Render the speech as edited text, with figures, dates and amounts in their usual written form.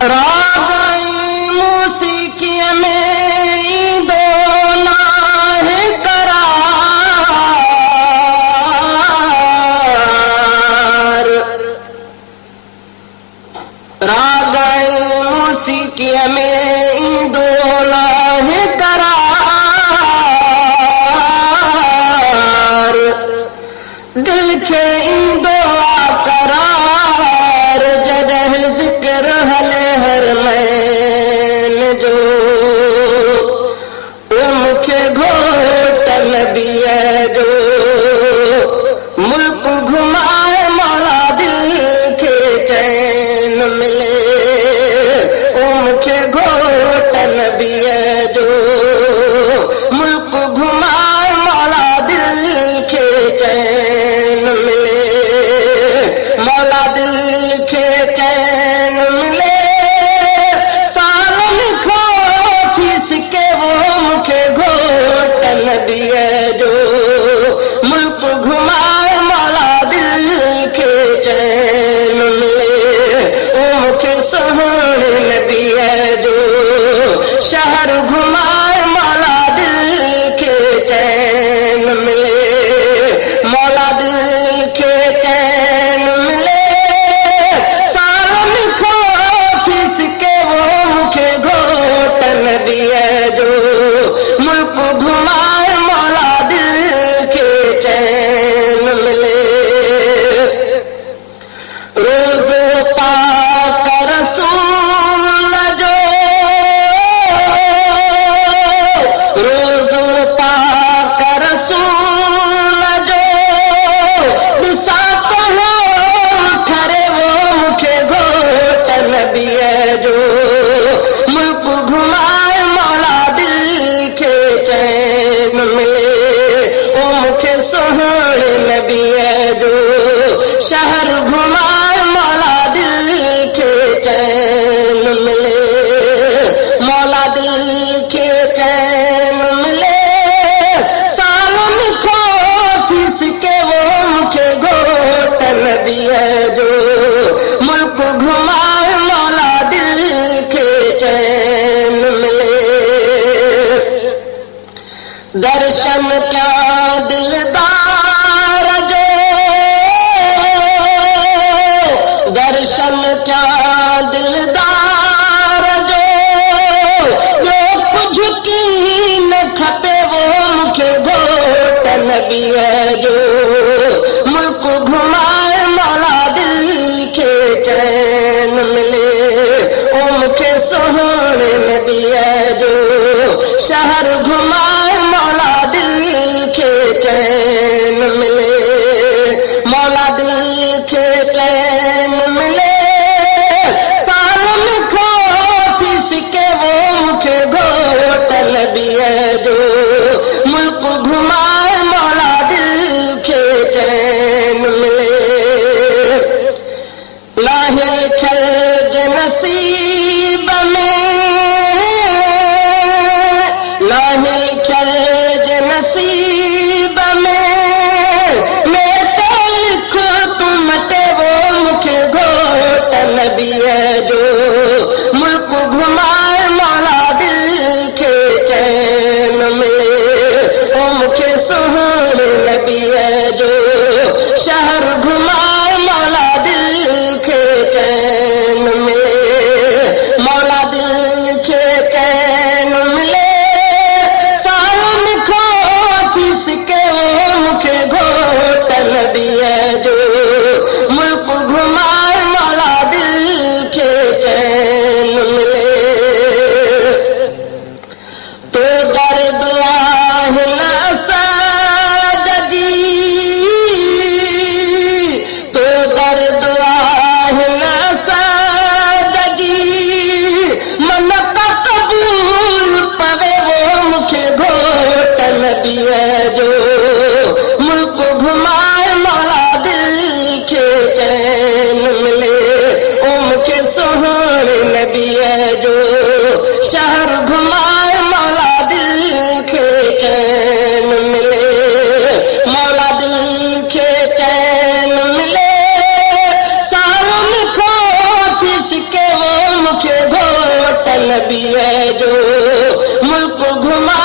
राग मूसीकी में दो नाहे करार, राग मूसीकी में दो नाहे करार, दिल के दो करार जगह जिक्र हले हर मैन जो वो मुखे घोटल भी है जो मुल्क घुमाए मौला दिल के चैन मिले, वो मुखे घोटल भी है जो मुल्क घुमाए मौला दिल के चैन मिले, मौला दिल के चैन मिले। सालन खो किसके वो मुखे घोटन भी है जो मुल्क घुमाए मौला दिल के चैन मिले, वो मुखे सोहन भी है जो शहर घुमाए मौला दिल के चैन मिले, मौला दिल के चैन मिले। सालन खो किसके वो मुखे घोटन भी है जो मुल्क घुमाए मौला दिल के चैन मिले। रोज पाक रसूल जो, रोज पाक रसूल जो दिसात हो खरे वो मुखे घोटन भी है जो मुल्क घुमाए मौला दिल के चैन मिले, वो मुखे सोहन भी है जो शहर घुमाए मौला दिल के चैन मिले, मौला दिल के चैन मिले। सालन खो किसके वो मुखे घोटन भी है जो मुल्क घुमाए मौला दिल के चैन मिले। दर्शन क्या दिलदार जो, दर्शन क्या दिलदार जो कुछ की न खपे वो मुखे घोटन भी है जो मुल्क घुमाए मौला दिल के चैन मिले, वो मुखे सोहन भी है जो शहर घुमाए मौला दिल के चैन मिले, मौला दिल के चैन मिले। सालन खो किसके वो मुखे घोटल भी है जो मुल्क घुमाए मौला दिल के चैन मिले। लाहे छल नसीब में, लाहे छल नसीब में मेटे लिख तुम ते वो मुखे घोटन भी है जो मुल्क घुमाए मौला दिल के चैन मिले, वो मुखे सोहन भी है जो शहर घुमाए मौला दिल के चैन मिले, मौला दिल के चैन मिले। सालन खो किसके वो मुखे घोटन भी है जो मुल्क घुमाए मौला दिल के चैन मिले। के घोटल भी है जो मुल्क घुमा